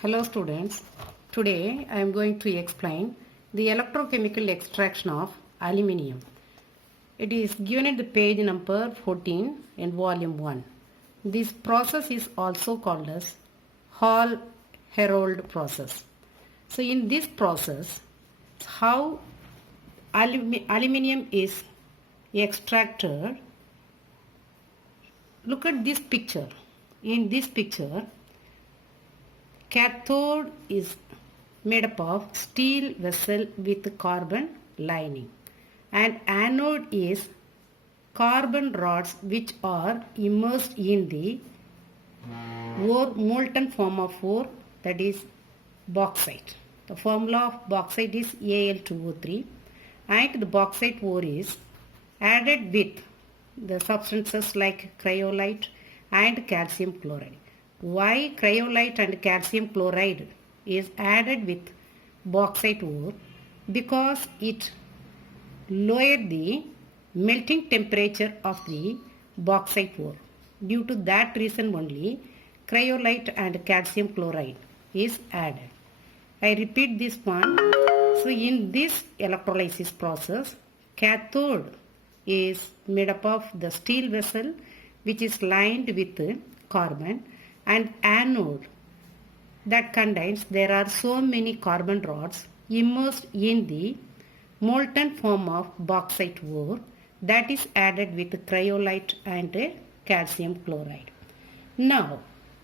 Hello students, today I am going to explain the electrochemical extraction of aluminium. It is given at the page number 14 in volume 1. This process is also called as Herold process. So in this process, how aluminium is extracted. Look at this picture. In this picture, cathode is made up of steel vessel with carbon lining, and anode is carbon rods which are immersed in the ore, molten form of ore, that is bauxite. The formula of bauxite is Al2O3, and the bauxite ore is added with the substances like cryolite and calcium chloride. Why cryolite and calcium chloride is added with bauxite ore? Because it lowered the melting temperature of the bauxite ore. Due to that reason only, cryolite and calcium chloride is added. I repeat this one. So in this electrolysis process, cathode is made up of the steel vessel which is lined with carbon, and anode that contains, there are so many carbon rods immersed in the molten form of bauxite ore that is added with cryolite and calcium chloride. Now,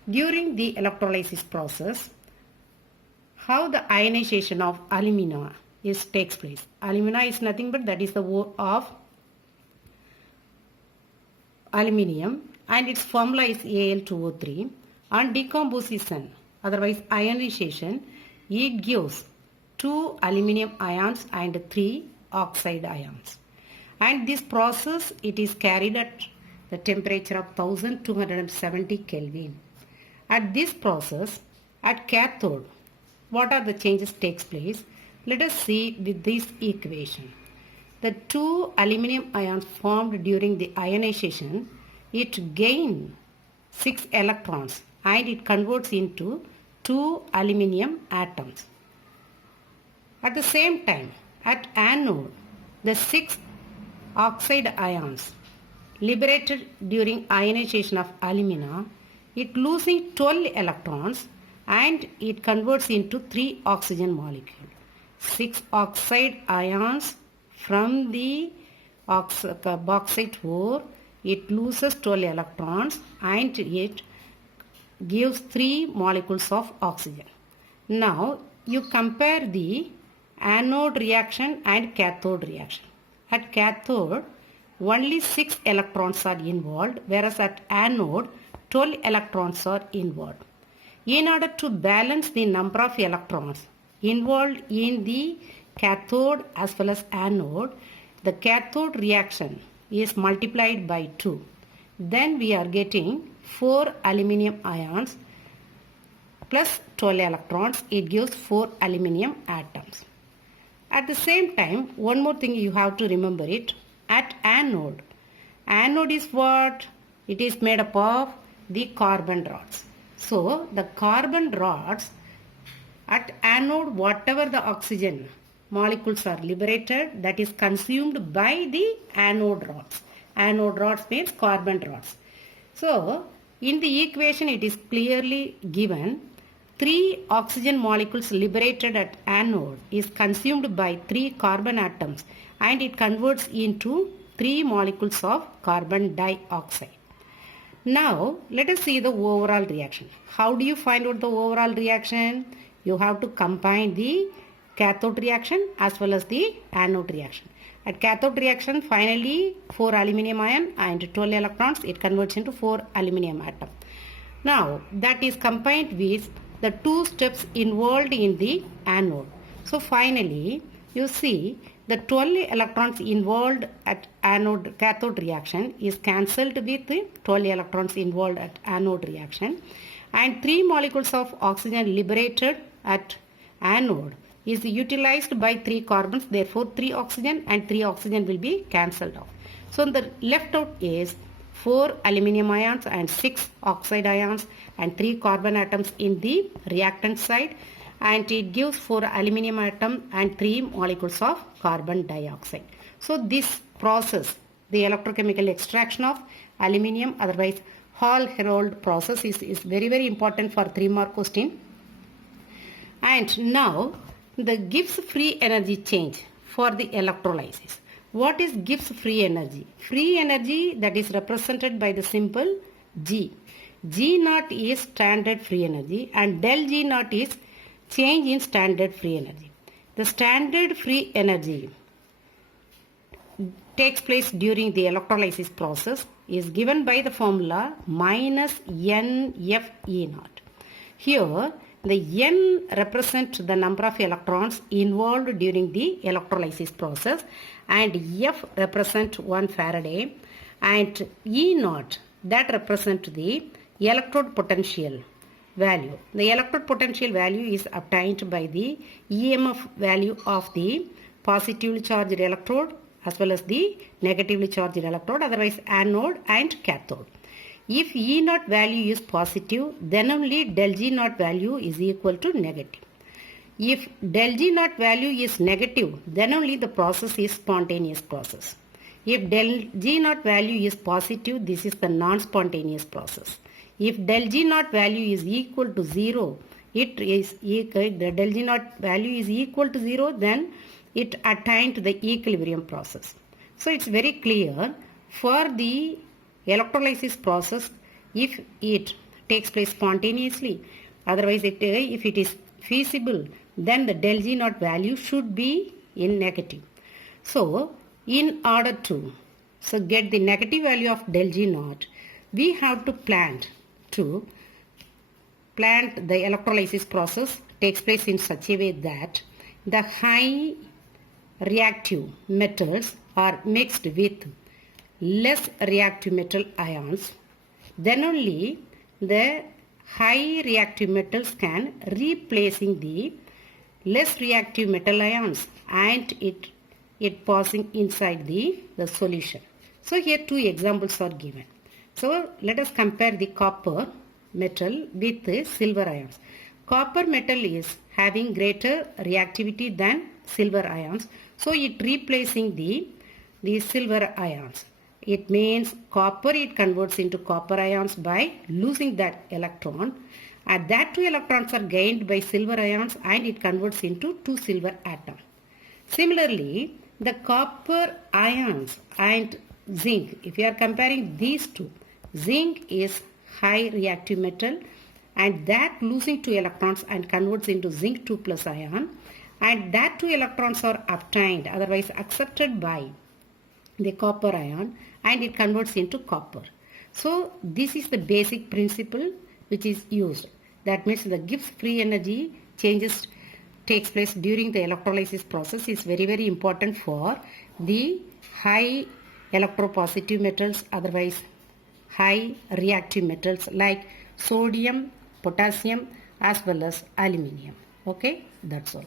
during the electrolysis process, how the ionization of alumina takes place. Alumina is nothing but that is the ore of aluminium, and its formula is Al2O3. On decomposition, otherwise ionization, it gives 2 aluminium ions and 3 oxide ions. And this process, it is carried at the temperature of 1270 Kelvin. At this process, at cathode, what are the changes takes place? Let us see with this equation. The 2 aluminium ions formed during the ionization, it gains 6 electrons and it converts into 2 aluminium atoms. At the same time, at anode, the 6 oxide ions liberated during ionization of alumina, it losing 12 electrons and it converts into 3 oxygen molecules. 6 oxide ions from the bauxite ore, it loses 12 electrons and it gives 3 molecules of oxygen. Now you compare the anode reaction and cathode reaction. At cathode, only 6 electrons are involved, whereas at anode, 12 electrons are involved. In order to balance the number of electrons involved in the cathode as well as anode, the cathode reaction is multiplied by 2. Then we are getting 4 aluminium ions plus 12 electrons. It gives 4 aluminium atoms. At the same time, one more thing you have to remember it. At anode is what? It is made up of the carbon rods. So the carbon rods at anode, whatever the oxygen molecules are liberated, that is consumed by the anode rods. Anode rods means carbon rods. So in the equation it is clearly given 3 oxygen molecules liberated at anode is consumed by 3 carbon atoms and it converts into 3 molecules of carbon dioxide. Now let us see the overall reaction. How do you find out the overall reaction? You have to combine the cathode reaction as well as the anode reaction. At cathode reaction, finally 4 aluminium ion and 12 electrons, it converts into 4 aluminium atom. Now that is combined with the 2 steps involved in the anode. So finally you see the 12 electrons involved at cathode reaction is cancelled with 12 electrons involved at anode reaction, and 3 molecules of oxygen liberated at anode is utilized by 3 carbons, therefore 3 oxygen and 3 oxygen will be cancelled off. So the left out is 4 aluminium ions and 6 oxide ions and 3 carbon atoms in the reactant side, and it gives 4 aluminium atom and 3 molecules of carbon dioxide. So this process, the electrochemical extraction of aluminium, otherwise Herold process, is very, very important for 3-mark question. And now the Gibbs free energy change for the electrolysis. What is Gibbs free energy? Free energy, that is represented by the symbol G. G naught is standard free energy and del G naught is change in standard free energy. The standard free energy takes place during the electrolysis process is given by the formula minus NFE naught. Here the N represents the number of electrons involved during the electrolysis process, and F represents 1 Faraday, and E naught, that represents the electrode potential value. The electrode potential value is obtained by the EMF value of the positively charged electrode as well as the negatively charged electrode, otherwise anode and cathode. If E naught value is positive, then only del G naught value is equal to negative. If del G naught value is negative, then only the process is spontaneous process. If del G naught value is positive, this is the non-spontaneous process. If del G naught value is equal to 0, the del G naught value is equal to 0, then it attained the equilibrium process. So it's very clear for the electrolysis process, if it takes place spontaneously, otherwise if it is feasible, then the del G naught value should be in negative. So in order to get the negative value of del G naught, we have to plant the electrolysis process takes place in such a way that the high reactive metals are mixed with less reactive metal ions. Then only the high reactive metals can replacing the less reactive metal ions and it passing inside the solution. So here 2 examples are given. So let us compare the copper metal with the silver ions. Copper metal is having greater reactivity than silver ions, so it replacing the silver ions. It means copper, it converts into copper ions by losing that electron, and that 2 electrons are gained by silver ions and it converts into 2 silver atoms. Similarly, the copper ions and zinc, if you are comparing these 2, zinc is high reactive metal and that losing 2 electrons and converts into zinc 2 plus ion, and that 2 electrons are obtained, otherwise accepted by the copper ion, and it converts into copper. So this is the basic principle which is used. That means the Gibbs free energy changes takes place during the electrolysis process is very, very important for the high electropositive metals, otherwise high reactive metals like sodium, potassium as well as aluminium. Okay, that's all.